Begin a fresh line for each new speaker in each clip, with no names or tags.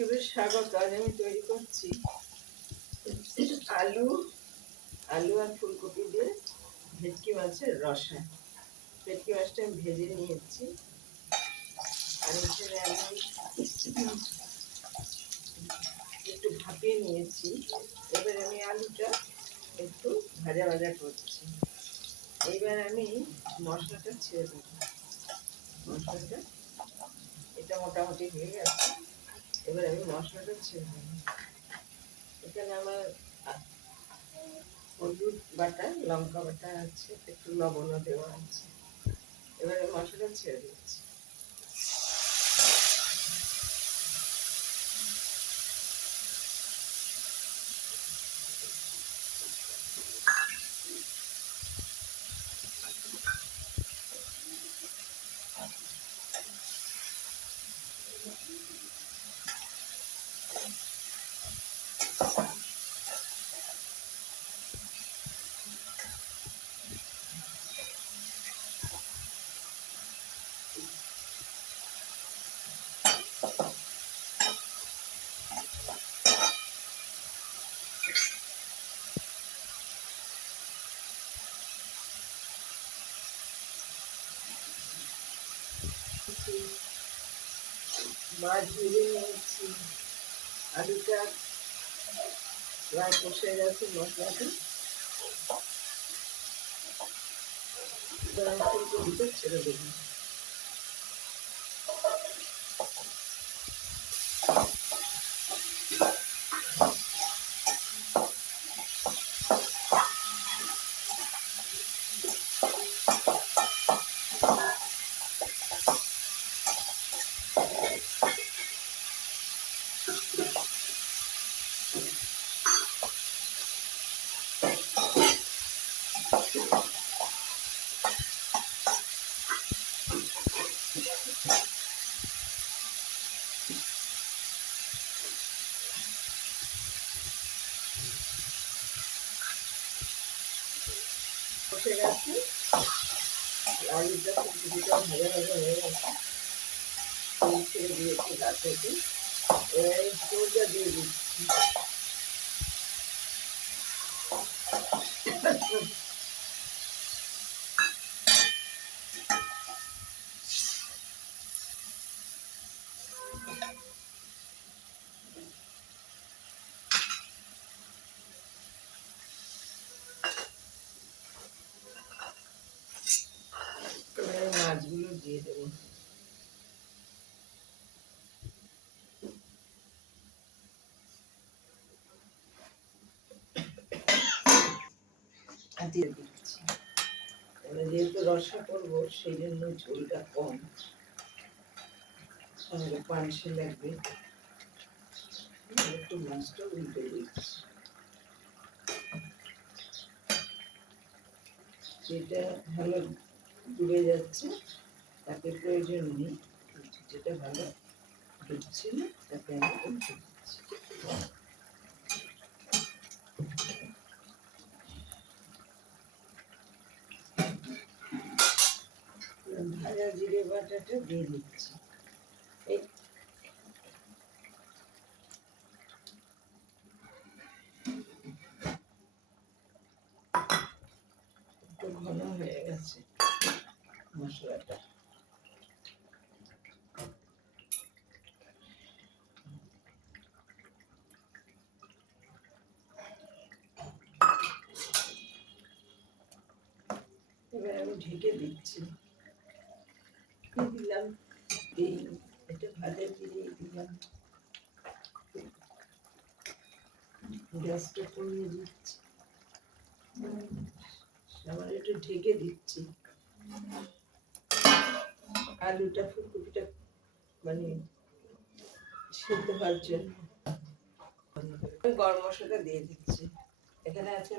ইউটিউবের স্বাগত। আজ আমি তৈরি করছি আলু আলু আর ফুলকপি দিয়ে ভেটকি মাছের রসা। ভেটকি মাছটা আমি ভেজে নিয়েছি। আর এখানে আমি একটু ভাপিয়ে নিয়েছি। এবার আমি আলুটা একটু ভাজা ভাজা করছি। এইবার আমি মশলাটা ছেড়ে দেবো। মশলাটা এটা মোটামুটি হয়ে গেছে। এবার আমি মশলাটা ছেড়ে এখানে আমার হলুদ বাটা, লঙ্কা বাটা আছে, একটু লবণও দেওয়া আছে। এবারে মশলাটা ছেড়ে দিচ্ছি। মাছ ভেজে নিয়েছি আলুটা কষে গেছে মশলাটা ছেড়ে দেবো কষে গেছে। আলুটা ফুলকপিটা ভাজা ভাজা হয়ে গেছে। ছেড়ে দিয়েছি গা থেকে। এবার সোজা দিয়ে দিচ্ছি এবারে মাছগুলো দিয়ে দেবো আর দিয়ে দিচ্ছি। এবার যেহেতু রসা করব সেই জন্য ঝোলটা কম। তাহলে পানসে লাগবে। একটু মাছটা উল্টে দিচ্ছি। যেটা ভালো ডুবে যাচ্ছে তাকে প্রয়োজন নেই। যেটা ভালো ডুবছে না তাকে আমি উল্টে দিচ্ছি। ভাজা জিরে বাটাটা দিয়ে দিচ্ছি ঘন হয়ে গেছে মশলাটা এবার আমি ঢেকে দিচ্ছি। দিলাম। এটা ভাজা দিয়ে দিলাম। গ্যাসটা কমিয়ে দিচ্ছি। আবার একটু ঢেকে দিচ্ছি। আলুটা, ফুলকপিটা মানে সেদ্ধ হওয়ার জন্য। গরম মশলাটা দিয়ে দিচ্ছি। এখানে আছে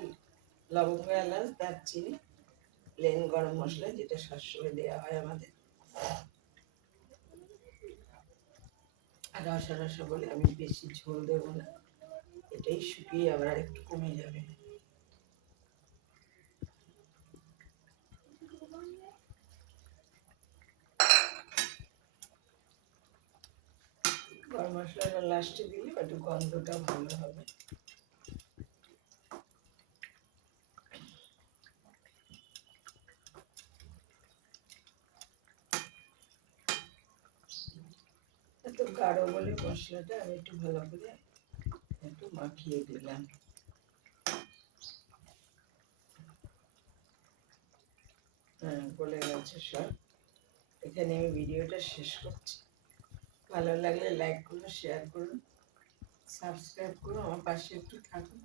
লবঙ্গ, এলাচ, দারচিনি প্লেন গরম মশলা, যেটা সবসময় দেওয়া হয় আমাদের আর রসা রসা বলে আমি বেশি ঝোল দেবো না। এটাই শুকিয়ে আবার আর একটু কমে যাবে। গরম মশলাটা লাস্টে দিলে একটু গন্ধটা ভালো হবে। এত গাঢ় বলে মশলাটা আমি একটু ভালো করে একটু মাখিয়ে দিলাম। হ্যাঁ বলে গেছে সব। এখানে আমি ভিডিওটা শেষ করছি। ভালো লাগলে লাইক করুন শেয়ার করুন সাবস্ক্রাইব করুন, আমার পাশে একটু থাকুন।